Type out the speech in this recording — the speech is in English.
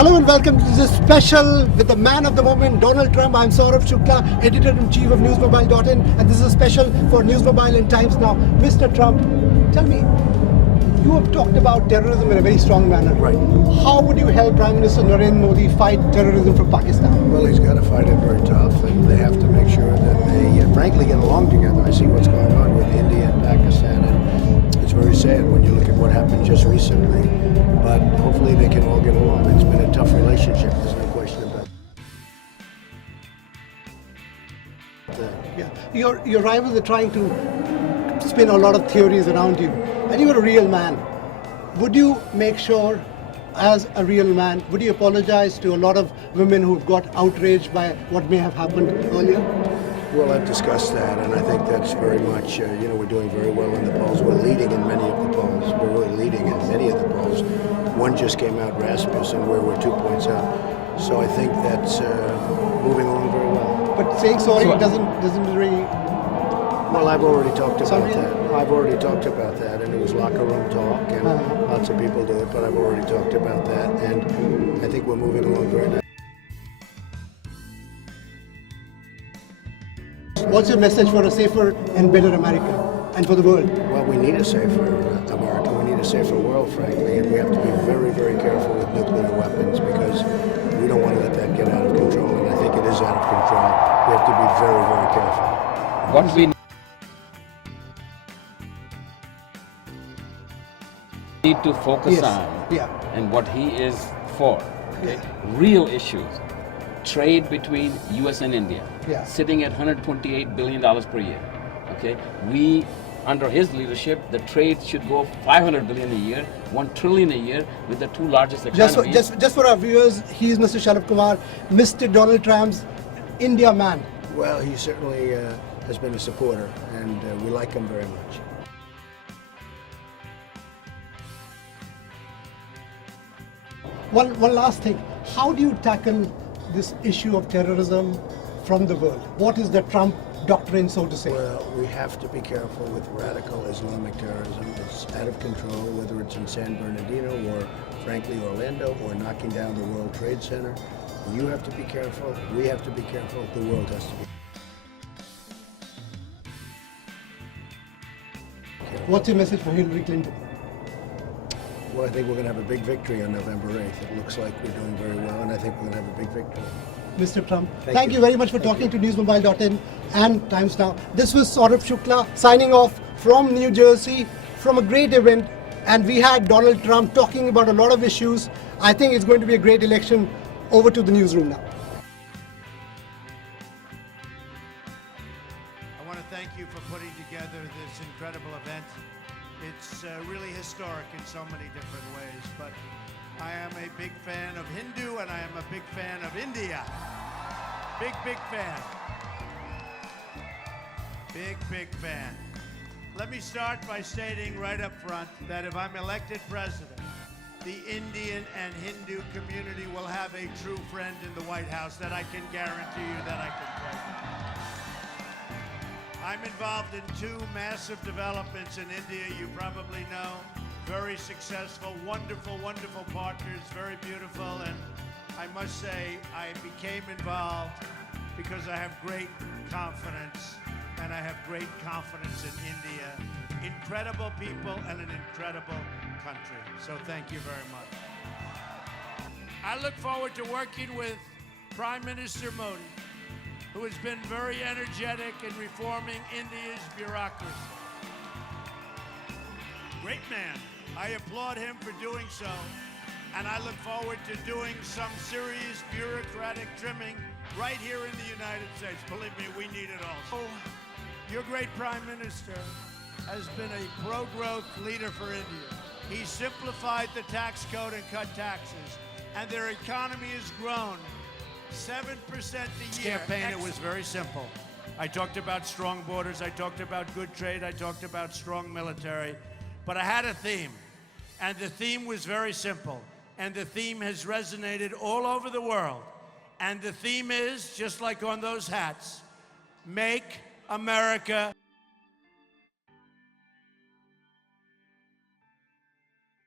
Hello and welcome to this special with the man of the moment, Donald Trump. I'm Saurabh Shukla, editor-in-chief of NewsMobile.in, and this is a special for NewsMobile and Times Now. Mr. Trump, tell me, you have talked about terrorism in a very strong manner. Right. How would you help Prime Minister Narendra Modi fight terrorism from Pakistan? Well, he's got to fight it very tough, and they have to make sure that they, frankly, get along together. I see what's going on with India and Pakistan, and it's very sad when you look at what happened just recently. But hopefully they can all get along. It's been a tough relationship, there's no question about that. Yeah. Your rivals are trying to spin a lot of theories around you, and you're a real man. Would you make sure, as a real man, would you apologize to a lot of women who've got outraged by what may have happened earlier? Well, I've discussed that, and I think that's very much, we're doing very well in the polls. We're leading in many of the polls. We're really leading in many of the polls. One just came out, Rasmussen, where we're 2 points out. So I think that's moving along very well. But saying sorry doesn't really... Well, I've already talked about Sorry? that. I've already talked about that, and it was locker room talk, and lots of people do it, but I've already talked about that, and I think we're moving along very nicely. What's your message for a safer and better America and for the world? Well, we need a safer America. We need a safer world, frankly, and we have to be very, very careful with nuclear weapons because we don't want to let that get out of control, and I think it is out of control. We have to be very, very careful. What we need to focus on and what he is for, real issues. Trade between US and India, sitting at $128 billion per year. Okay, we, under his leadership, the trade should go $500 billion a year, $1 trillion a year, with the two largest economies. Just for our viewers, he is Mr. Sharad Kumar, Mr. Donald Trump's India man. Well, he certainly has been a supporter, and we like him very much. One last thing, how do you tackle this issue of terrorism from the world? What is the Trump doctrine, so to say? Well, we have to be careful with radical Islamic terrorism. It's out of control, whether it's in San Bernardino or, frankly, Orlando, or knocking down the World Trade Center. You have to be careful. We have to be careful. The world has to be careful. What's your message for Hillary Clinton? Well, I think we're going to have a big victory on November 8th. It looks like we're doing very well, and I think we're going to have a big victory. Mr. Trump, thank you very much for talking to NewsMobile.in and Times Now. This was Saurabh Shukla signing off from New Jersey from a great event, and we had Donald Trump talking about a lot of issues. I think it's going to be a great election. Over to the newsroom now. I want to thank you for putting together this incredible event. It's really historic in so many different ways, but I am a big fan of Hindu and I am a big fan of India. Big, big fan. Big, big fan. Let me start by stating right up front that if I'm elected president, the Indian and Hindu community will have a true friend in the White House that I can guarantee you that I can pray for. I'm involved in two massive developments in India, you probably know. Very successful, wonderful, wonderful partners, very beautiful. And I must say, I became involved because I have great confidence, and I have great confidence in India. Incredible people and an incredible country. So thank you very much. I look forward to working with Prime Minister Modi, who has been very energetic in reforming India's bureaucracy. Great man. I applaud him for doing so, and I look forward to doing some serious bureaucratic trimming right here in the United States. Believe me, we need it all. So, your great Prime Minister has been a pro-growth leader for India. He simplified the tax code and cut taxes, and their economy has grown 7% a year. Campaign, it was very simple. I talked about strong borders, I talked about good trade, I talked about strong military, but I had a theme, and the theme was very simple, and the theme has resonated all over the world, and the theme is, just like on those hats, Make America